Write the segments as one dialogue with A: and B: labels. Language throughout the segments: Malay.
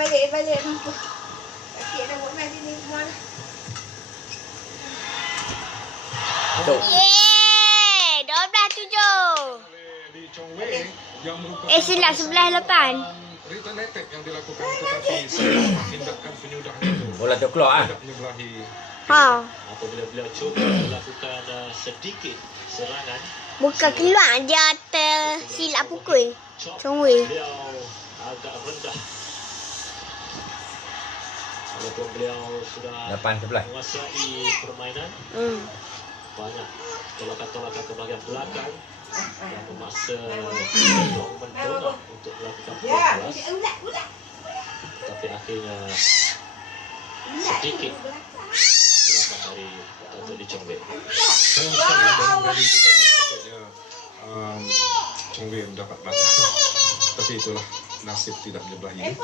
A: balik mampu. Kaki nak buat main sini semua lah.
B: Yeay, 12-7. Silap 11-8.
C: Return attack yang dilakukan tetapi tindakan penyudahan itu
D: bola tu keluar
C: tidak menyebelahi.
E: Apabila beliau cuba melakukan sedikit serangan,
B: Bukan keluar, dia tersilap pukul. Chong Wei.
E: beliau agak rendah. Walaupun beliau sudah
D: 8-11.
E: menguasai permainan, banyak tolakan-tolakan ke bahagian belakang yang memaksa untuk mendorong untuk melakukan kelas. Tapi akhirnya sedikit kelapan dari Datuk Lee Chong Wei.
C: Sayang sekali dari itu tadi sepatutnya Chong Wei mendapat mata. Tapi itulah nasib tidak menyebelahi.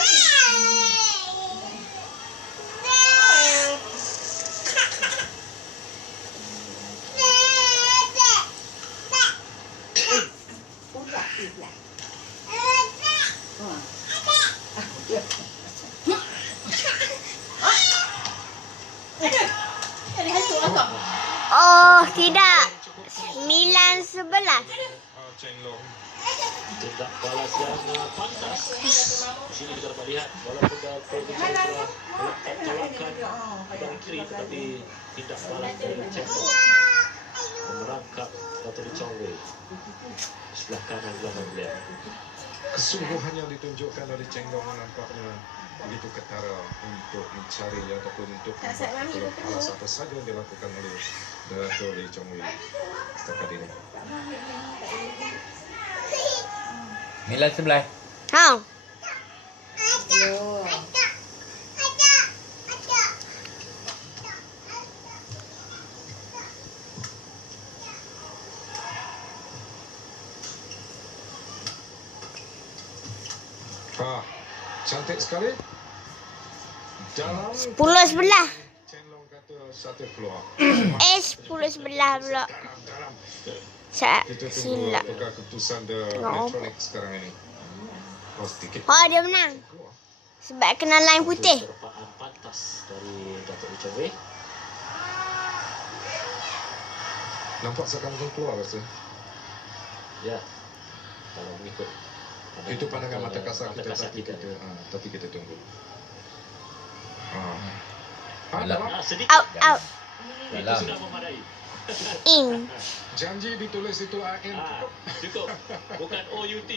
B: Oh, tidak. 9-11.
C: Cheng Long
E: Tindak balas yang pantas. Di sini kita dapat lihat walaupun Datuk Lee Chong Wei telah melakukan tolakan kiri, tetapi tindak balas dari Cheng Long merangkap Datuk Lee Chong Wei sebelah kanan belakang beliau.
C: kesungguhan yang ditunjukkan oleh Cheng Long nampaknya begitu ketara untuk mencari ataupun untuk membuat alas apa saja yang dilakukan oleh Datuk Lee Chong Wei setakat ini.
D: 9-11.
C: Cantik sekali. Dalam
B: 10-11.
C: Cheng Long kata satu keluar.
B: 10-11 pula.
C: Dalam kita tunggu
B: Silap.
C: apakah keputusan The Metronic sekarang ini. Oh, sedikit.
B: Dia menang.
C: Keluar.
B: Sebab kena line putih.
E: Terpaan pantas dari Datuk Lee Chong Wei.
C: Nampak seakan-akan keluar rasa.
E: Ya, kalau mengikut
C: Itu pandangan mata kasar kita,
E: kita.
C: Tapi kita tunggu.
D: Dalam.
E: Sedikit.
B: Out.
E: Itu
D: Dalam.
E: sudah memadai.
B: In.
C: Janji ditulis itu AN.
E: Cukup. Bukan OUT.